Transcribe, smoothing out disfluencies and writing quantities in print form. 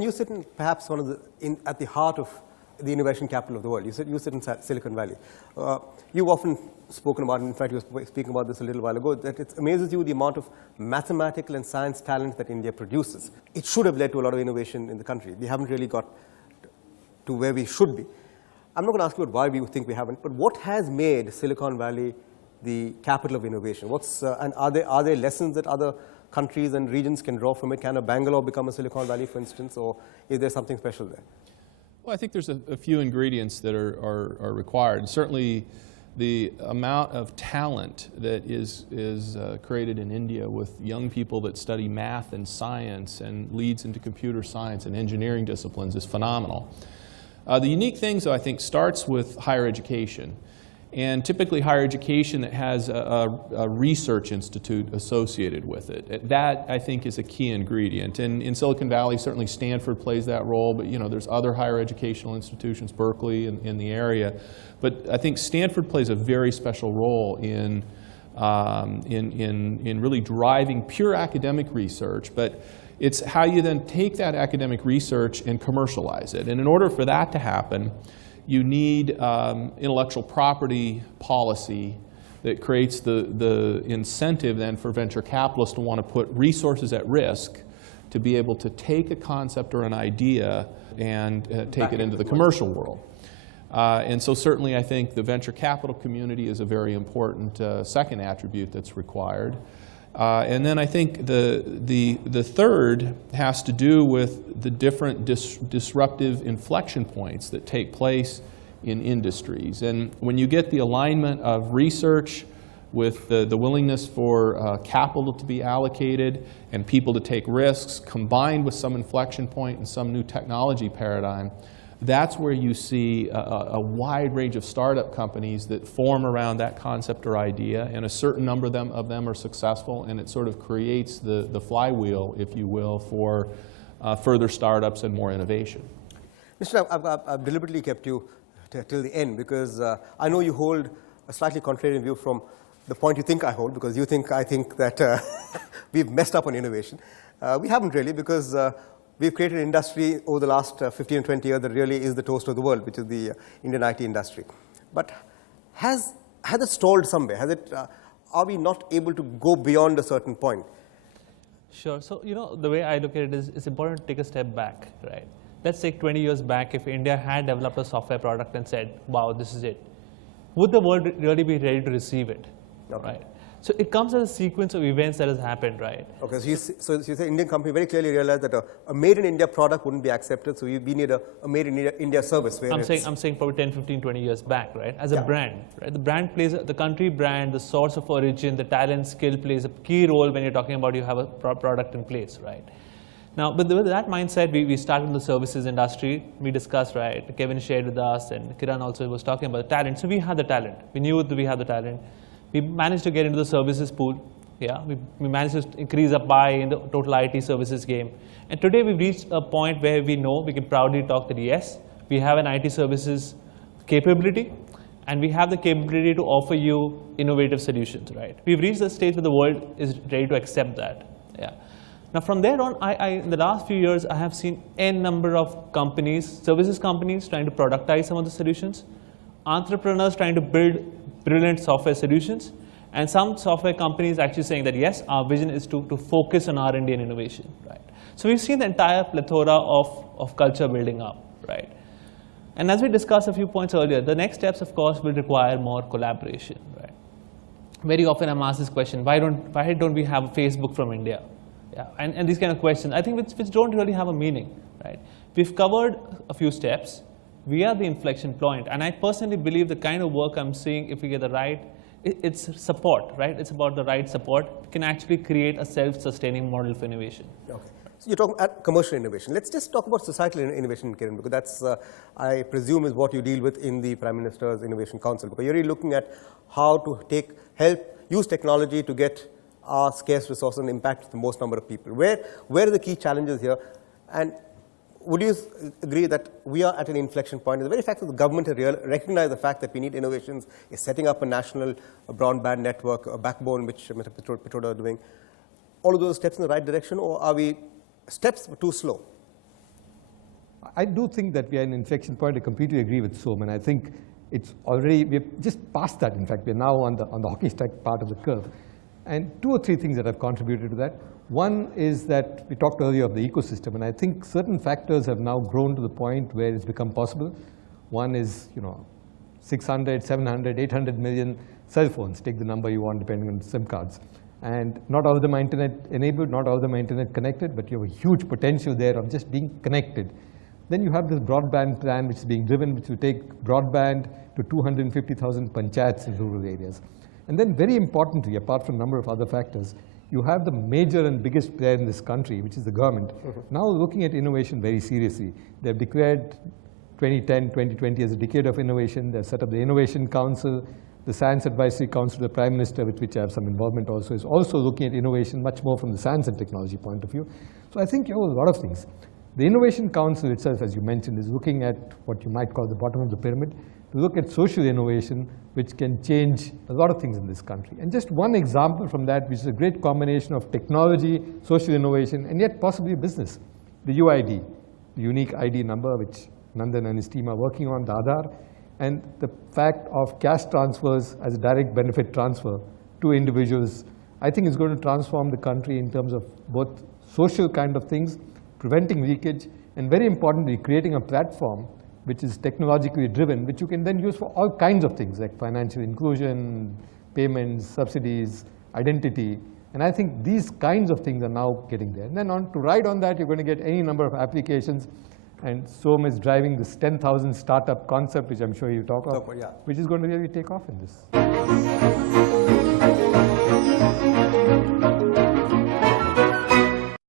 Kevin, you sit in perhaps one of at the heart of the innovation capital of the world. You sit in Silicon Valley. You've often spoken about, in fact, you were speaking about this a little while ago, that it amazes you the amount of mathematical and science talent that India produces. It should have led to a lot of innovation in the country. We haven't really got to where we should be. I'm not going to ask you about why we think we haven't, but what has made Silicon Valley the capital of innovation? And are there lessons that other countries and regions can draw from it? Can a Bangalore become a Silicon Valley, for instance, or is there something special there? Well, I think there's a few ingredients that are required. Certainly, the amount of talent that is created in India with young people that study math and science and leads into computer science and engineering disciplines is phenomenal. The unique things, though, I think, starts with higher education. And typically higher education that has a research institute associated with it. That, I think, is a key ingredient. And in Silicon Valley, certainly Stanford plays that role, but there's other higher educational institutions, Berkeley in the area. But I think Stanford plays a very special role in really driving pure academic research, but it's how you then take that academic research and commercialize it. And in order for that to happen, you need intellectual property policy that creates the incentive then for venture capitalists to want to put resources at risk to be able to take a concept or an idea and take it into the commercial world. And so certainly I think the venture capital community is a very important second attribute that's required. And then I think the third has to do with the different disruptive inflection points that take place in industries. And when you get the alignment of research with the willingness for capital to be allocated and people to take risks, combined with some inflection point and some new technology paradigm, that's where you see a wide range of startup companies that form around that concept or idea, and a certain number of them are successful, and it sort of creates the flywheel, if you will, for further startups and more innovation. Mr. I've deliberately kept you till the end because I know you hold a slightly contrarian view from the point you think I hold, because I think that we've messed up on innovation. We haven't really, because we've created an industry over the last 15 or 20 years that really is the toast of the world, which is the Indian IT industry. But has it stalled somewhere? Are we not able to go beyond a certain point? Sure. So, the way I look at it is it's important to take a step back, right? Let's take 20 years back. If India had developed a software product and said, wow, this is it, would the world really be ready to receive it, right? So it comes as a sequence of events that has happened, right? Okay, so you say Indian company very clearly realized that a made-in-India product wouldn't be accepted, so we need a made-in-India service. I'm saying probably 10, 15, 20 years back, right? As a brand, right? The brand plays, the country brand, the source of origin, the talent, skill plays a key role when you're talking about you have a product in place, right? Now, with that mindset, we started in the services industry. We discussed, right? Kevin shared with us, and Kiran also was talking about the talent. So we had the talent. We knew that we had the talent. We managed to get into the services pool. Yeah, we managed to increase our pie in the total IT services game. And today we've reached a point where we know we can proudly talk that yes, we have an IT services capability, and we have the capability to offer you innovative solutions, right? We've reached the stage where the world is ready to accept that. Yeah. Now from there on, in the last few years, I have seen n number of companies, services companies trying to productize some of the solutions, entrepreneurs trying to build brilliant software solutions, and some software companies actually saying that yes, our vision is to focus on R&D and innovation, right? So we've seen the entire plethora of culture building up, right? And as we discussed a few points earlier, the next steps, of course, will require more collaboration, right? Very often I'm asked this question, why don't we have a Facebook from India? Yeah, and these kind of questions, I think which don't really have a meaning, right? We've covered a few steps. We are the inflection point, and I personally believe the kind of work I'm seeing, if we get the right, it's support, right? It's about the right support. We can actually create a self-sustaining model for innovation. Okay. So you're talking about commercial innovation. Let's just talk about societal innovation, Kiran, because that's, I presume, is what you deal with in the Prime Minister's Innovation Council, because you're really looking at how to use technology to get our scarce resources and impact the most number of people. Where are the key challenges here? And would you agree that we are at an inflection point? The very fact that the government has recognized the fact that we need innovations, is setting up a national broadband network, a backbone, which Mr. Pitroda are doing, all of those steps in the right direction, or are we steps too slow? I do think that we are in an inflection point. I completely agree with Som, and I think it's already, we're just past that. In fact, we're now on the hockey stick part of the curve. And 2 or 3 things that have contributed to that. One is that we talked earlier of the ecosystem, and I think certain factors have now grown to the point where it's become possible. One is, 600, 700, 800 million cell phones, take the number you want depending on SIM cards. And not all of them are internet enabled, not all of them are internet connected, but you have a huge potential there of just being connected. Then you have this broadband plan which is being driven, which will take broadband to 250,000 panchayats in rural areas. And then very importantly, apart from a number of other factors, you have the major and biggest player in this country, which is the government, now looking at innovation very seriously. They've declared 2010, 2020 as a decade of innovation. They've set up the Innovation Council. The Science Advisory Council of the Prime Minister, with which I have some involvement also, is also looking at innovation much more from the science and technology point of view. So I think you have a lot of things. The Innovation Council itself, as you mentioned, is looking at what you might call the bottom of the pyramid, to look at social innovation, which can change a lot of things in this country. And just one example from that, which is a great combination of technology, social innovation, and yet possibly business. The UID, the unique ID number, which Nandan and his team are working on, the Aadhaar, and the fact of cash transfers as a direct benefit transfer to individuals, I think is going to transform the country in terms of both social kind of things, preventing leakage, and very importantly, creating a platform which is technologically driven, which you can then use for all kinds of things like financial inclusion, payments, subsidies, identity. And I think these kinds of things are now getting there. And then to ride on that, you're going to get any number of applications. And Som is driving this 10,000 startup concept, which I'm sure you talk about, yeah. which is going to really take off in this.